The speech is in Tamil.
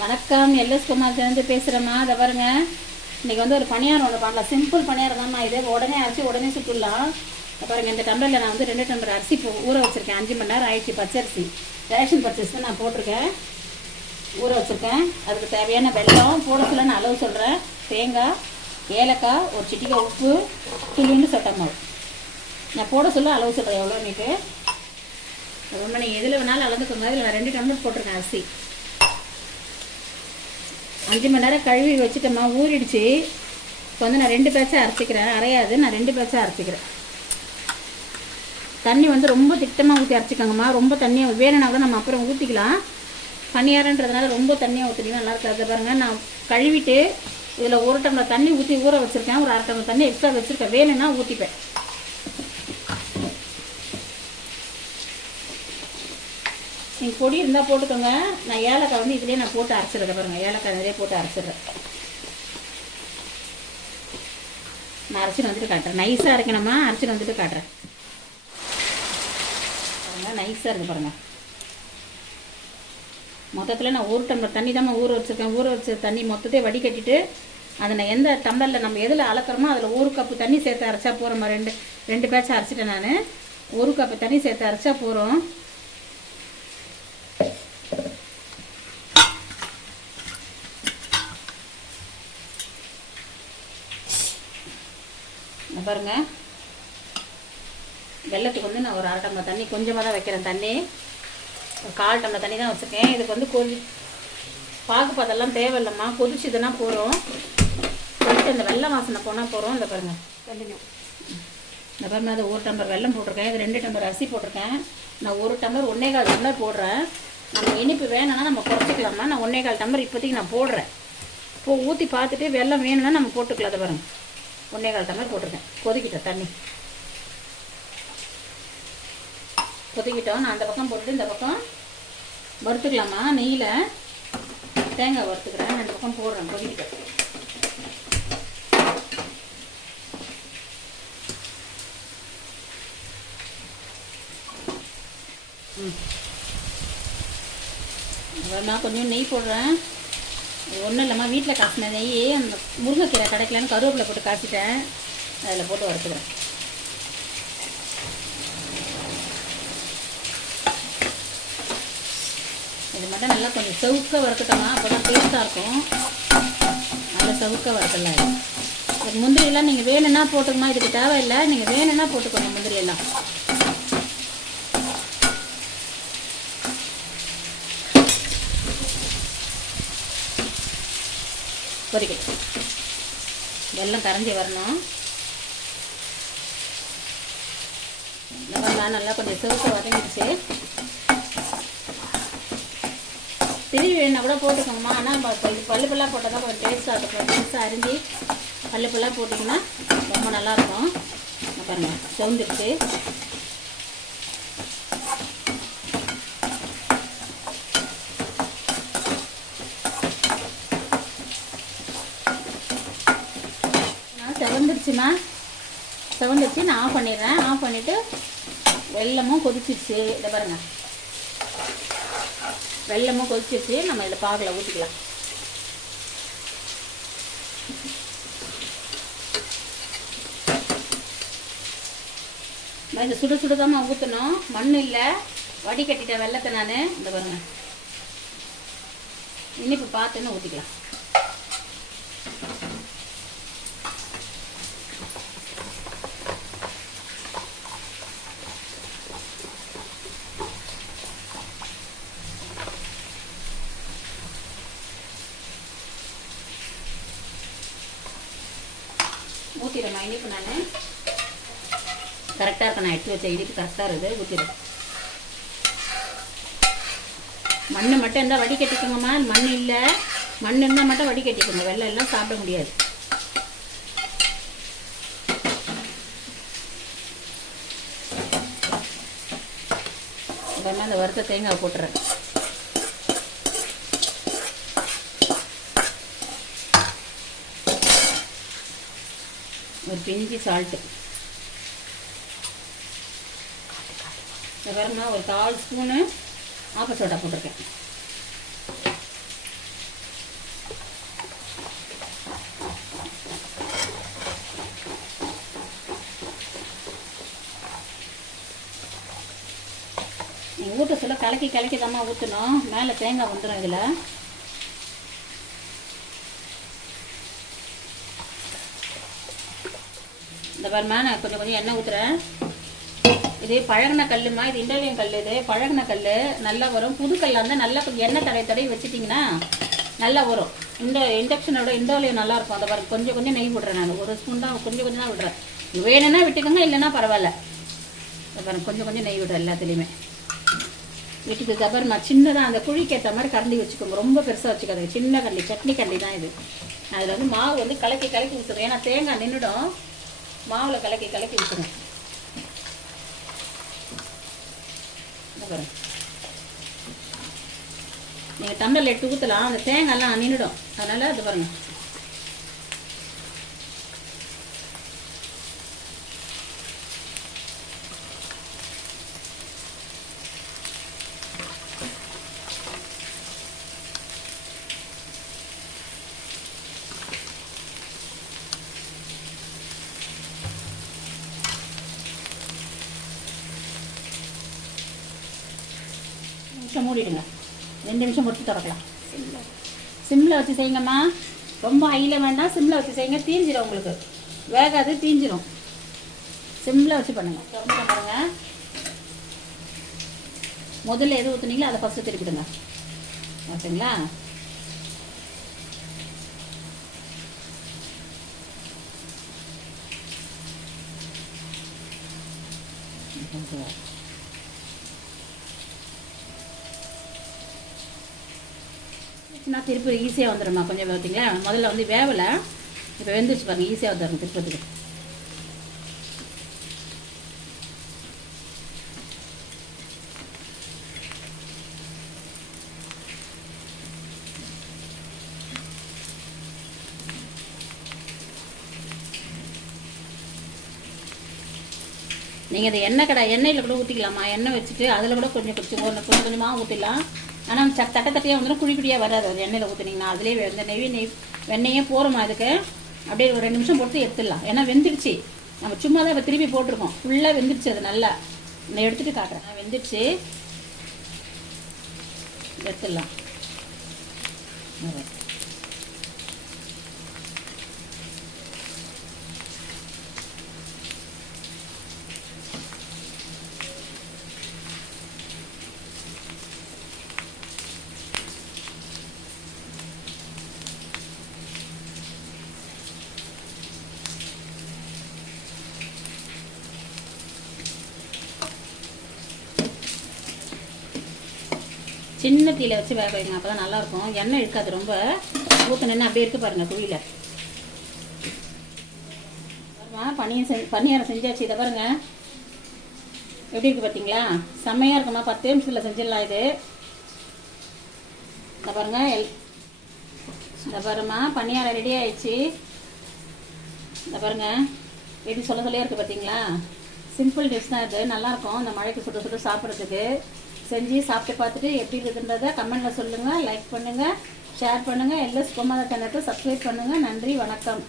வணக்கம் எல்எஸ் குமார்லேருந்து பேசுகிறேம்மா அதை பாருங்க. இன்றைக்கி வந்து ஒரு பணியாரம் ஒன்று பண்ணலாம். சிம்பிள் பணியாரம் தான்மா இது. உடனே அரைச்சி உடனே சுட்டுடலாம். பாருங்கள் இந்த டம்ளரில் நான் வந்து ரெண்டு டம்ளர் அரிசி ஊற வச்சுருக்கேன். அஞ்சு மணி நேரம் ஆயிடுச்சு பச்சரிசி. ரேஷன் பர்ச்சேஸ் தான் நான் போட்டிருக்கேன். ஊற வச்சுருக்கேன். அதுக்கு தேவையான வெல்லம் போட சொல்ல நான் அளவு சொல்கிறேன் தேங்காய் ஏலக்காய் ஒரு சிட்டிக்காய் உப்பு துளிண்டு சொட்டமாவு நான் போட சொல்ல அளவு சொல்கிறேன் எவ்வளோ நீக்கு ரொம்ப நீங்கள் எதில் வேணாலும் அளந்துக்கோங்க. இதில் நான் ரெண்டு டம்ளர் போட்டிருக்கேன் அரிசி. அஞ்சு மணி நேரம் கழுவி வச்சுட்டோமா ஊறிடுச்சு. இப்போ வந்து நான் ரெண்டு பேட்சாக அரைச்சிக்கிறேன். அரையாது நான் ரெண்டு பேட்சாக அரைச்சிக்கிறேன். தண்ணி வந்து ரொம்ப திட்டமாக ஊற்றி அரைச்சிக்கோங்கம்மா. ரொம்ப தண்ணியாக வேணும்னா கூட நம்ம அப்புறம் ஊற்றிக்கலாம் பனியாரன்றதுனால ரொம்ப தண்ணியாக ஊற்றினீங்கன்னா நல்லா இருக்காது. பாருங்க நான் கழுவிட்டு இதில் ஒரு டம்ளர் தண்ணி ஊற்றி ஊற வச்சுருக்கேன். ஒரு அரை டம்ளர் தண்ணி எக்ஸ்ட்ரா வச்சுருக்கேன். வேணும்னா ஊற்றிப்பேன் நீங்கள் பொடி இருந்தால் போட்டுக்கோங்க. நான் ஏலக்காய் வந்து இதுலேயே நான் போட்டு அரைச்சிடுறேன் பாருங்கள் ஏலக்காய் நிறைய போட்டு அரைச்சிடுறேன். நான் அரைச்சிட்டு வந்துட்டு காட்டுறேன். நைஸாக இருக்கணுமா அரைச்சிட்டு வந்துட்டு காட்டுறேன். பாருங்கள் நைஸாக இருக்குது பாருங்கள் மொத்தத்தில் நான் ஒரு டம்ளர் தண்ணி தான் ஊற வச்சுருக்கேன். ஊற வச்ச தண்ணி மொத்தத்தையும் வடிகட்டிட்டு அதை நான் எந்த டம்ளரில் நம்ம எதில் அளக்குறோமோ அதில் ஒரு கப்பு தண்ணி சேர்த்து அரைச்சா போகிறோம் ரெண்டு ரெண்டு பேட்ச் அரைச்சிட்டேன் நான். ஒரு கப்பு தண்ணி சேர்த்து அரைச்சா போகிறோம் பாருங்க. வெள்ளத்துக்கு வந்து நான் ஒரு அரை டம்ளர் தண்ணி கொஞ்சமாக தான் வைக்கிறேன் தண்ணி. ஒரு கால் டம்ளர் தண்ணி தான் வச்சுருக்கேன். இதுக்கு வந்து கொதி பாகு பதெல்லாம் தேவையில்லைம்மா. கொதிச்சுதுன்னா போகிறோம் கொதிச்சு அந்த வெள்ளை வாசனை போனால் போகிறோம் இந்த பாருங்க. இந்த பாருங்க அது ஒரு டம்பர் வெல்லம் போட்டிருக்கேன் இது ரெண்டு டம்பர் அரிசி போட்டிருக்கேன். நான் ஒரு டம்பர் ஒன்றே கால் டம்ளர் போடுறேன். நம்ம இனிப்பு வேணும்னா நம்ம குறைச்சிக்கலாமா? நான் ஒன்றே கால் டம்பர் இப்போதைக்கு நான் போடுறேன். இப்போ ஊற்றி பார்த்துட்டு வெல்லம் வேணும்னா நம்ம போட்டுக்கலாம் அதை பாருங்க. ஒன்றே கால் டம்ளர் போட்டிருக்கேன். கொதிக்கிட்டேன் தண்ணி. கொதிக்கிட்டோம் நான் அந்த பக்கம் போட்டுட்டு இந்த பக்கம் வறுத்துக்கலாமா? நெய்யில் தேங்காய் வறுத்துக்கிறேன். அந்த பக்கம் போடுறேன் கொதிக்கிட்டேன் நான் கொஞ்சம் நெய் போடுறேன். ஒன்றும் இல்லைம்மா வீட்டில் காசின நெய் அந்த முருங்கைக்கீரை கிடைக்கலன்னு கருவேப்பிலை போட்டு காய்ச்சிட்டேன் அதில் போட்டு வறுத்துக்கிறேன். இது மட்டும் நல்லா கொஞ்சம் சவுக்க வறுத்துட்டோம்னா அப்போ தான் டேஸ்ட்டாக இருக்கும். நல்லா சவுக்க வறுத்தலாம் இது. முந்திரியெல்லாம் நீங்கள் வேணும்னா போட்டுக்கமா இதுக்கு தேவையில்லை. நீங்கள் வேணும்னா போட்டுக்கோங்க முந்திரியெல்லாம். பொரிக்கட்டும் வெள்ளம் கரைஞ்சி வரணும். நல்லா நல்லா கொஞ்சம் செவுக்க வதங்கிடுச்சு. திருவி வேணா கூட போட்டுக்கோங்கம்மா ஆனால் இப்போ இது பல்லு பல்லாக போட்டால் தான் கொஞ்சம் டேஸ்ட்டாக இருக்கும். டேஸ்ட்டாக அரிஞ்சு பல்லு பல்லாக போட்டிங்கன்னா ரொம்ப நல்லாயிருக்கும் இங்க பாருங்க செவுந்துருச்சு நான் கொதிச்சுமா சவுண்ட் வச்சு நான் ஆஃப் பண்ணிடுறேன். ஆஃப் பண்ணிவிட்டு வெள்ளமும் கொதிச்சிருச்சு. இதை பாருங்க. வெள்ளமும் கொதிச்சிருச்சு. நம்ம இதில் பாகில் ஊற்றிக்கலாம் இந்த சுடு சுடுதாம ஊற்றணும் மண் இல்லை. வடி வெள்ளத்தை நான் இந்த பாருங்க. இனிப்பு பார்த்துன்னு ஊற்றிக்கலாம் நான் இனிப்பு நான் கரெக்டாக இருக்க நான் எடுத்து வச்ச இனிப்பு கரெக்டாக இருக்குது. ஊற்றிடுறேன் மண் மட்டும் இருந்தால் வடி கட்டிக்கோங்கம்மா. மண் இல்லை. மண் இருந்தால் மட்டும் வடி கட்டிக்கோங்க. வெள்ளம் எல்லாம் சாப்பிட முடியாது. அப்புறமா அந்த வறுத்த தேங்காய் போட்டுறேன். ஒரு பிஞ்சு சால்ட்டு அப்புறமா ஒரு கால் ஸ்பூனு ஆப்ப சோடா போட்டிருக்கேன். ஊட்ட சொல்ல கலக்கி கலக்கி தாம்மா ஊற்றணும் மேலே தேங்காய் வந்துடும் இதில். இந்த பாருமா நான் கொஞ்சம் கொஞ்சம் எண்ணெய் ஊற்றுறேன் இது பழகின கல்லுமா இது இண்டோலியம் கல் இது. பழகின கல் நல்லா வரும். புது கல்லாக இருந்தால் நல்லா கொஞ்சம் எண்ணெய் தடவை தடவை வச்சுட்டிங்கன்னா நல்லா வரும். இண்டோ இண்டக்ஷனோட இண்டோலியம் நல்லா இருக்கும். அந்த பாருங்க கொஞ்சம் கொஞ்சம் நெய் விட்றேன் நான். ஒரு ஸ்பூன் தான் கொஞ்சம் கொஞ்சம் தான் விட்றேன். வேணும்னா விட்டுக்கோங்க இல்லைன்னா பரவாயில்ல. பாருங்க கொஞ்சம் கொஞ்சம் நெய் விடுறேன் எல்லாத்துலேயுமே. வீட்டுக்கு தபர்மா சின்னதாக அந்த குழிக்கேற்ற மாதிரி கரண்டி வச்சுக்கோங்க. ரொம்ப பெருசாக வச்சுக்காதுங்க. சின்ன கரண்டி சட்னி கரண்டி தான் இது. அதில் வந்து மாவு வந்து கலக்கி கலக்கி ஊற்றுறோம் ஏன்னா தேங்காய் நின்றுடும். மாவில் கலக்கி கலக்கி விட்டுருங்க. நீங்கள் டம்ளரில் எடுத்து ஊற்றலாம் அந்த தேங்காய்லாம் நின்றுடும் அதனால் அது பாருங்க. நிமிஷம் மூடிடுங்க ரெண்டு நிமிஷம் பொறுத்து திறக்கலாம் சிம்மில் வச்சு செய்யுங்கம்மா ரொம்ப ஹையில் வேண்டாம் சிம்மில் வச்சு செய்யுங்க தீஞ்சிரும் உங்களுக்கு வேகாது தீஞ்சிரும் சிம்மில் வச்சு பண்ணுங்க திறந்து பாருங்க முதல்ல எது ஊற்றுனீங்களோ அதை ஃபஸ்ட்டு திருப்பிடுங்க ஓகேங்களா நான் திருப்பி ஈஸியாக வந்துடும்மா கொஞ்சம் பார்த்தீங்களா முதல்ல வந்து வேவலை. இப்போ வெந்துச்சு பாருங்க ஈஸியாக வந்துடும் திருப்பத்துக்கு. நீங்கள் இந்த எண்ணெய் கடை எண்ணெயில் கூட ஊற்றிக்கலாமா எண்ணெய் வச்சுட்டு அதில் கூட கொஞ்சம் கொஞ்சம் கொஞ்சம் கொஞ்சம் கொஞ்சமாக ஊற்றிடலாம் ஆனால் ச தட்டை தட்டையாக வந்துடும் குழி குழியாக வராது. அது எண்ணெயில் ஊற்றினீங்கன்னா அதிலே இந்த நெய் நெய் வெண்ணெயே போகிறோமா அதுக்கு? அப்படியே ஒரு ரெண்டு நிமிஷம் பொறுத்து எடுத்துடலாம். ஏன்னா வெந்துடுச்சு. நம்ம சும்மா தான் இப்போ திருப்பி போட்டிருக்கோம். ஃபுல்லாக வெந்துடுச்சு அது நல்லா. நான் எடுத்துகிட்டு காட்டுறேன். வெந்துடுச்சு. எடுத்துடலாம். சின்ன தீயில வச்சு வேக வைங்க அப்போ தான் நல்லாயிருக்கும். எண்ணெய் இருக்காது ரொம்ப. ஊற்றினேன்னா அப்படியே இருக்கு பாருங்கள் குழியில். பனியம் செஞ்சு பனியாரம் செஞ்சாச்சு. இதை பாருங்க. எப்படி இருக்கு பார்த்தீங்களா? செம்மையாக இருக்குமா? பத்து நிமிஷத்தில் செஞ்சிடலாம் இது. இதை பாருங்க எல் இந்த பாருமா பனியாரம் ரெடி ஆயிடுச்சு. இந்த பாருங்க. எப்படி சொல்ல சொல்லியே இருக்குது பார்த்தீங்களா? சிம்பிள் டிஷ் தான் இது. நல்லாயிருக்கும். இந்த மழைக்கு சுட்டு சுட்டு சாப்பிட்றதுக்கு. செஞ்சு சாப்பிட்டு பார்த்துட்டு எப்படி இருக்குன்றதை கமெண்ட்டில் சொல்லுங்கள் லைக் பண்ணுங்கள் ஷேர் பண்ணுங்கள் எல்எஸ் கோமாதா சேனலுக்கு சப்ஸ்கிரைப் பண்ணுங்கள் நன்றி வணக்கம்.